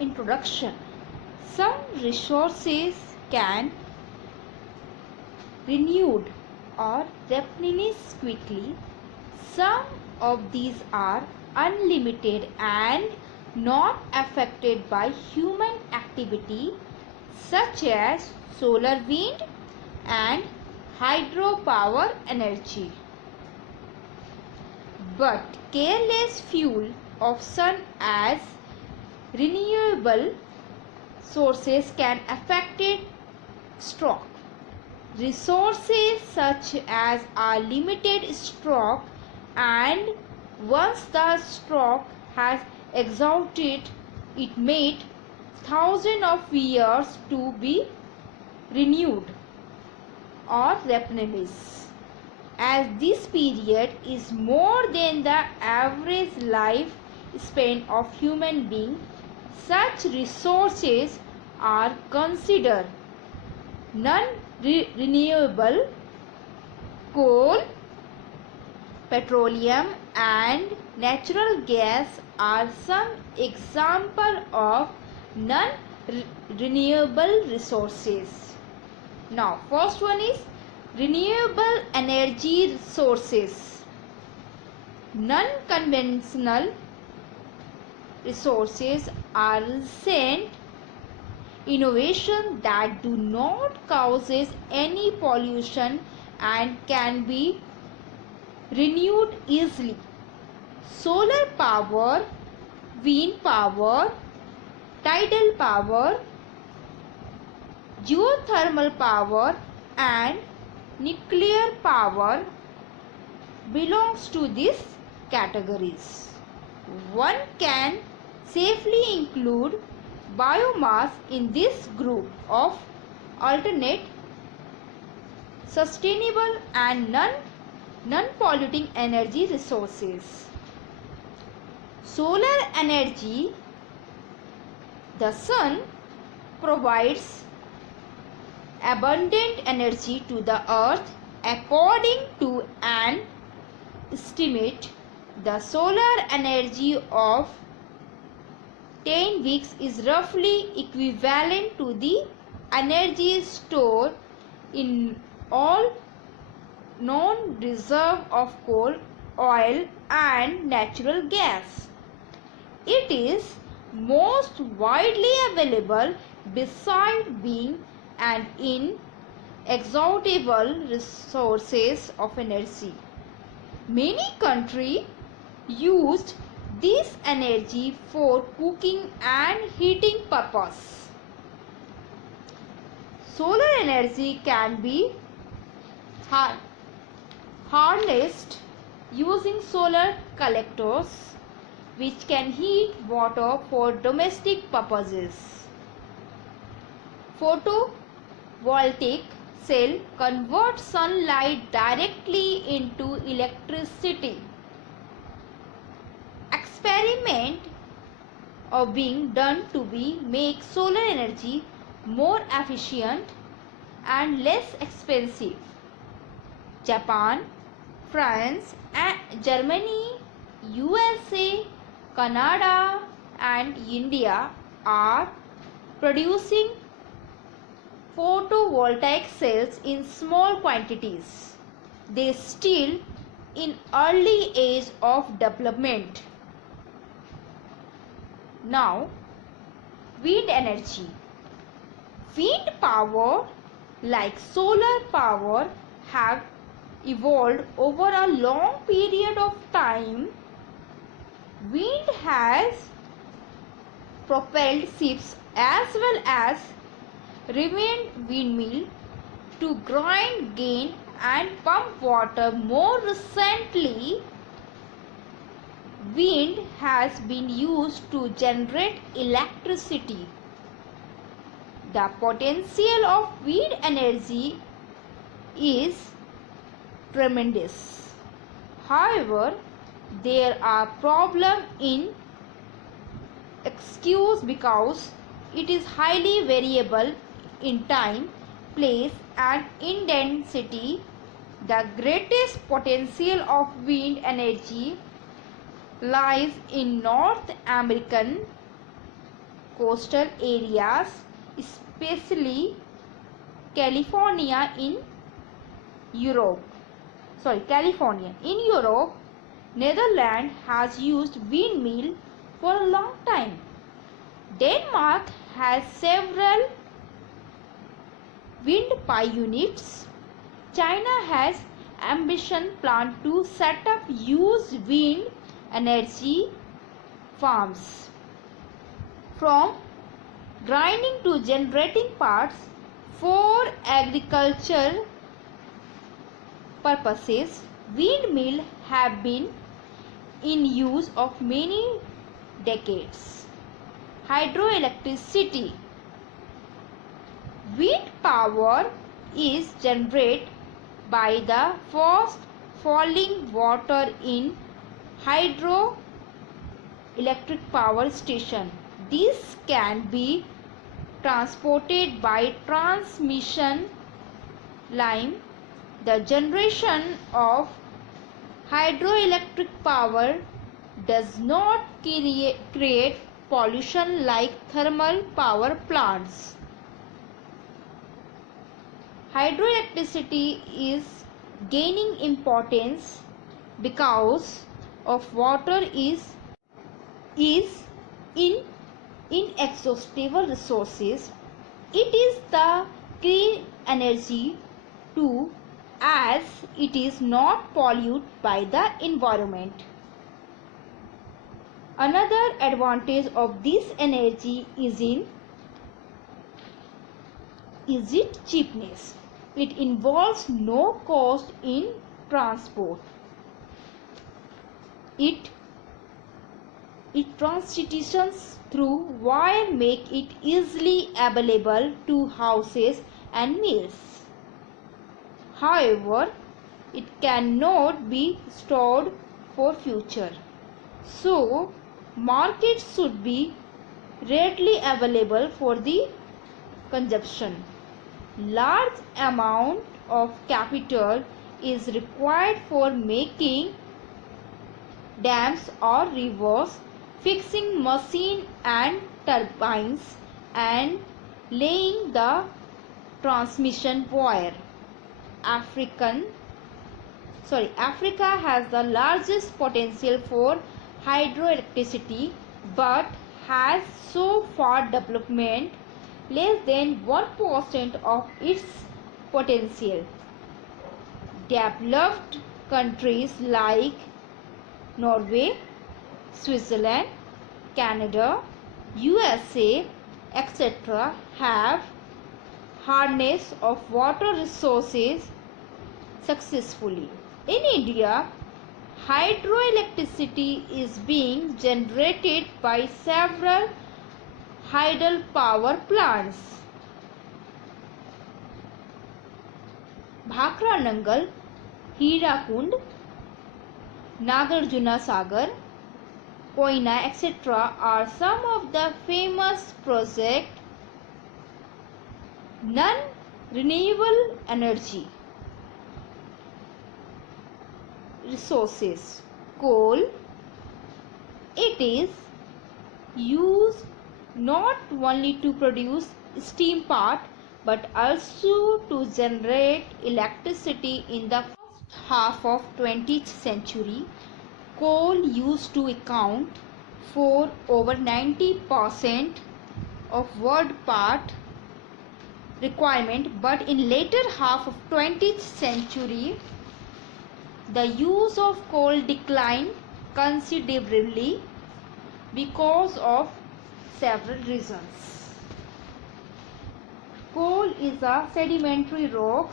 Introduction. Some resources can renewed or replenished quickly. Some of these are unlimited and not affected by human activity, such as solar, wind and hydropower energy. But careless fuel of sun as renewable sources can affect its stock. Resources such as are limited stock, and once the stock has exhausted, it may thousands of years to be renewed or replenished. As this period is more than the average life span of human being, such resources are considered non-renewable. Coal, petroleum and natural gas are some examples of non-renewable resources. Now, first one is renewable energy sources. Non-conventional resources are recent innovation that do not causes any pollution and can be renewed easily. Solar power, wind power, tidal power, geothermal power and nuclear power belongs to these categories. One can safely include biomass in this group of alternate, sustainable and non-polluting energy resources. Solar energy. The sun provides abundant energy to the earth. According to an estimate, the solar energy of 10 weeks is roughly equivalent to the energy stored in all known reserve of coal, oil and natural gas. It is most widely available besides being an inexhaustible resources of energy. Many countries used this energy for cooking and heating purpose. Solar energy can be harnessed using solar collectors, which can heat water for domestic purposes. Photovoltaic cell convert sunlight directly into electricity. Experiment are being done to make solar energy more efficient and less expensive. Japan, France, and Germany, USA, Canada and India are producing photovoltaic cells in small quantities. They still in early age of development. Now, wind energy. Wind power, like solar power, have evolved over a long period of time. Wind has propelled ships as well as remained windmill to grind grain and pump water. More recently, wind has been used to generate electricity. The potential of wind energy is tremendous. However, there are problems in execution because it is highly variable in time, place and intensity. The greatest potential of wind energy lies in North American coastal areas, especially California in Europe. California. In Europe, Netherlands has used windmill for a long time. Denmark has several wind power units. China has ambition plan to set up used wind energy farms. From grinding to generating parts for agriculture purposes, windmills have been in use of many decades. Hydroelectricity. Wind power is generated by the fast falling water in hydroelectric power station. This can be transported by transmission line. The generation of hydroelectric power does not create pollution like thermal power plants. Hydroelectricity is gaining importance because of water is inexhaustible resources. It is the clean energy too, as it is not polluted by the environment. Another advantage of this energy is its cheapness. It involves no cost in transport. It transitions through wire make it easily available to houses and mills. However, it cannot be stored for future. So, markets should be readily available for the consumption. Large amount of capital is required for making dams or rivers, fixing machine and turbines, and laying the transmission wire. Africa has the largest potential for hydroelectricity but has so far development less than 1% of its potential. Developed countries like Norway, Switzerland, Canada, USA, etc. have harness of water resources successfully. In India, hydroelectricity is being generated by several hydel power plants. Bhakra Nangal, Hirakund, Nagarjuna Sagar, Koina, etc. are some of the famous projects. Non-renewable energy resources. Coal. It is used not only to produce steam part but also to generate electricity. In the first half of 20th century, coal used to account for over 90% of world part requirement, but in later half of 20th century the use of coal declined considerably because of several reasons. Coal is a sedimentary rock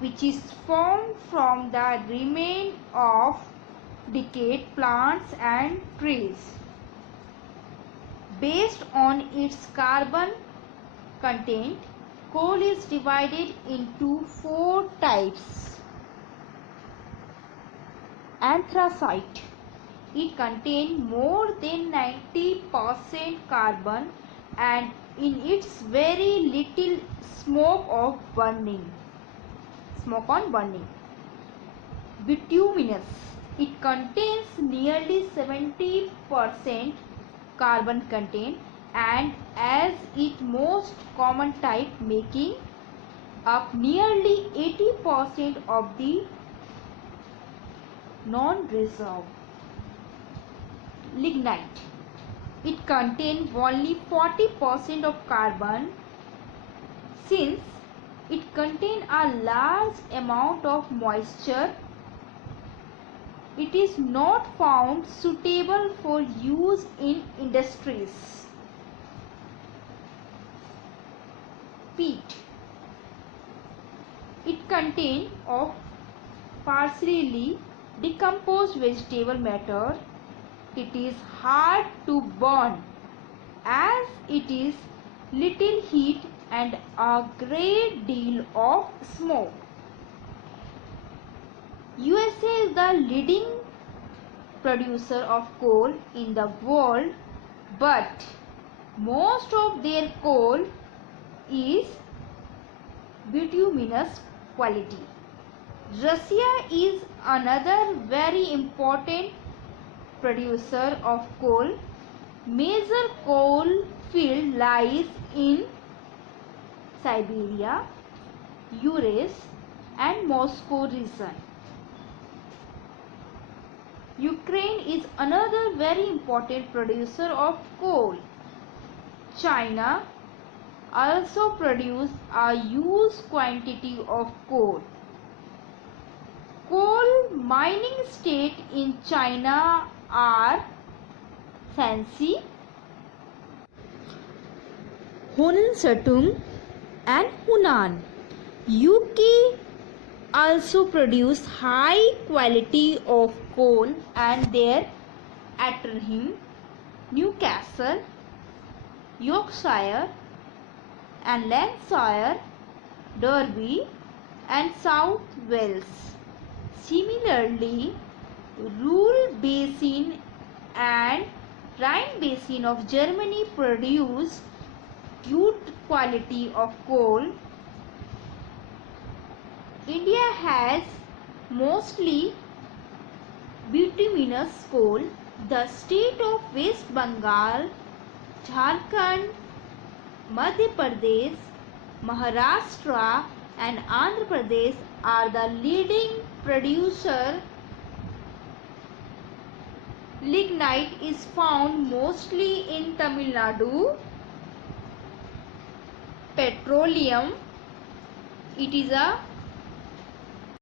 which is formed from the remains of decayed plants and trees. Based on its carbon content, coal is divided into 4 types. Anthracite. It contains more than 90% carbon and in its very little smoke on burning. Bituminous. It contains nearly 70% carbon content and as its most common type, making up nearly 80% of the non-reserve. Lignite. It contains only 40% of carbon. Since it contains a large amount of moisture, it is not found suitable for use in industries. Peat. It contains of partially decomposed vegetable matter. It is hard to burn as it is little heat and a great deal of smoke. USA is the leading producer of coal in the world, but most of their coal is bituminous quality. Russia is another very important producer of coal. Major coal field lies in Siberia, Urals and Moscow region. Ukraine is another very important producer of coal. China also produces a huge quantity of coal. Coal mining states in China are Shanxi, Hohenzollern and Hunan. UK also produce high quality of coal and their Atterham, Newcastle, Yorkshire and Lancashire, Derby and South Wales. Similarly, Ruhr Basin and Rhine Basin of Germany produce good quality of coal. India has mostly bituminous coal. The state of West Bengal, Jharkhand, Madhya Pradesh, Maharashtra and Andhra Pradesh are the leading producer. Lignite is found mostly in Tamil Nadu. Petroleum. It is a